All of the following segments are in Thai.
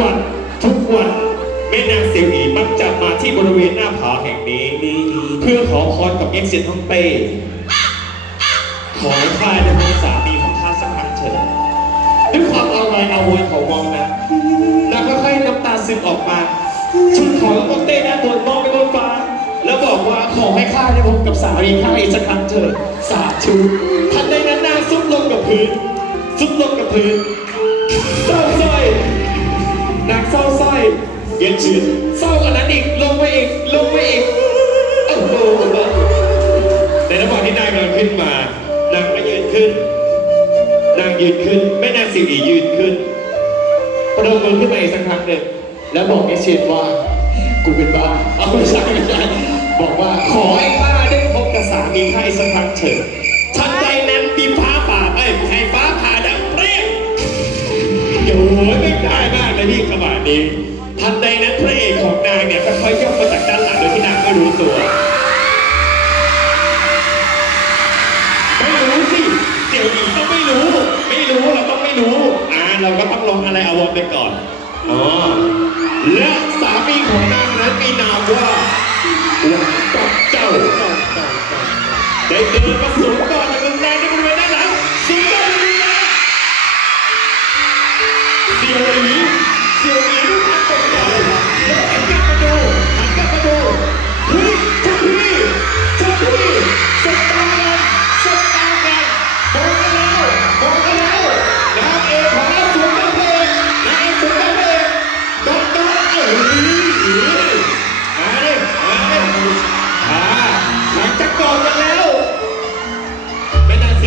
วันทุกวันแม่นางเสียวอีมักจะมาที่บริเวณหน้าผาแห่งนี้ เพื่อขอพรกับเอ็กเซียนฮ่องเต้ขอให้ข้าได้พบสามีของข้าสักครั้งเถิดด้วยความเอาไว้เอาว้ของมองนะนางก็ค่อยน้ำตาซึมออกมาชุดของฮ่องเต้ด้านบนมองไปบนฟ้า แล้วบอกว่าขอให้ข้าได้พบกับสามีข้าอีกสักครั้งเถิดสาธุทันใดนั้นนางซุดลงกับพื้นซุดลงกับพื้น เย็นชื่นเศร้ากว่านั้นอีก ลงไปอีก ลงไปอีก โอ้โหในระหว่างที่นางกำลังขึ้นมานางก็ยืนขึ้น นางยืนขึ้นแม่นางสิริยืนขึ้นประนมมือขึ้นมาอีกสักครั้งหนึ่งแล้วบอกเอเชียนว่า กูเป็นบ้าเอาไม่ใช่ไม่ใช่บอกว่าขอให้ข้าได้พบกับสามีข้าอีกสักครั้งเถิดทันใดนั้นมีฟ้าผ่าเอ้ยให้ฟ้าผ่าดังเปรี้ยงโอ้ยไม่ได้มากเลยพี่กระบะนี้ ทันใดนั้นพระเอกของนางเนี่ยค่อยๆย่องมาจากด้านหลังโดยที่นางไม่รู้ตัวไม่รู้สิเดี๋ยวนี้ต้องไม่รู้ ไม่รู้เราต้องไม่รู้อ่าเราก็ต้องลงอะไรอาวรไปก่อนอ๋อและสามีของนางนั้นมีนามว่าหวังกับเจ้าได้เดินมาสูงก่อน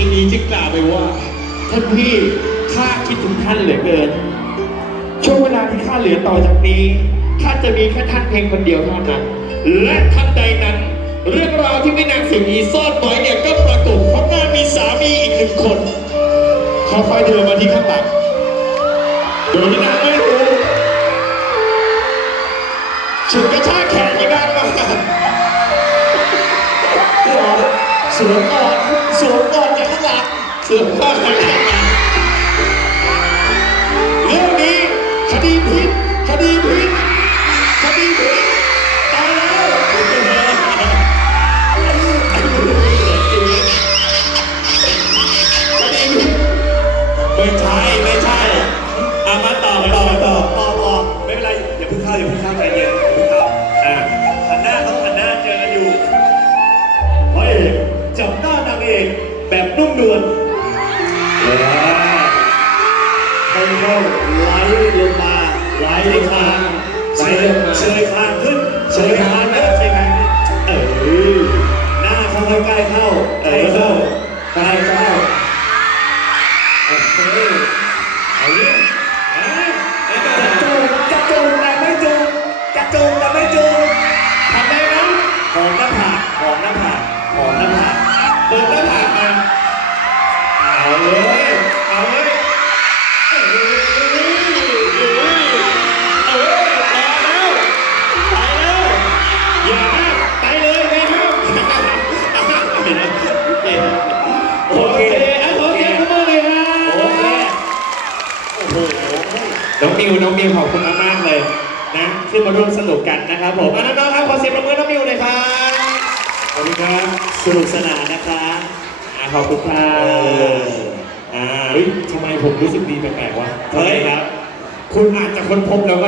แม่นางซีนีจึงกล่าวไปว่า ท่านพี่ข้าคิดถึงท่านเหลือเกิน ช่วงเวลาที่ข้าเหลือต่อจากนี้ข้าจะมีแค่ท่านเพียงคนเดียวเท่านั้น และทันใดนั้น เรื่องราวที่แม่นางสีนีซ่อนไว้เนี่ยก็ปรากฏเพราะนางมีสามีอีกหนึ่งคนเขาคอยเดินมาที่ข้างหลังโดยที่นางไม่รู้ฉุดกระชากแขนที่นางมาสวมกอดสวมกอด สวมกอดจากข้างหลังเรื่องนี้คดีพิษคดีพิษคดีพิษตายแล้วคไม่ใช่ไม่ใช่เอามาต่อต่อต่อพอพอไม่เป็นไรอย่าเพิ่งเข้าอย่าเพิ่งเข้าใจเย็นอย่าเพิ่งเข้าอะหันหน้าเขาหันหน้าเจอกันอยู่พระเอกจับหน้านางเอกแบบนุ่มนวล ค่อยๆไหลลงมาไหลคางเชยเชยคางขึ้นเชยคางขึ้นเชยคางขึ้นเออหน้าเข้าใกล้เข้าใกล้เข้าใกล้เข้าโอเคเอาเรื่องจะจูบจะจูบแต่ไม่จูบจะจูบแต่ไม่จูบทำได้ไหมหอมหน้าผากหอมหน้าผากหอมหน้าผากเปิดหน้าผาก วน้องมิวขอบคุณมากๆเลยนะที่มาร่วมสนุกกันนะครับผมอะน้องๆครับขอเสียงปรบมือน้องมิวหน่อยครับขอบคุณครับสนุกสนานนะคะอะขอบคุณครับอ่าเฮ้ยทำไมผมรู้สึกดีแปลกๆวะเฮ้ยครับ คุณอาจจะค้นพบแล้วก็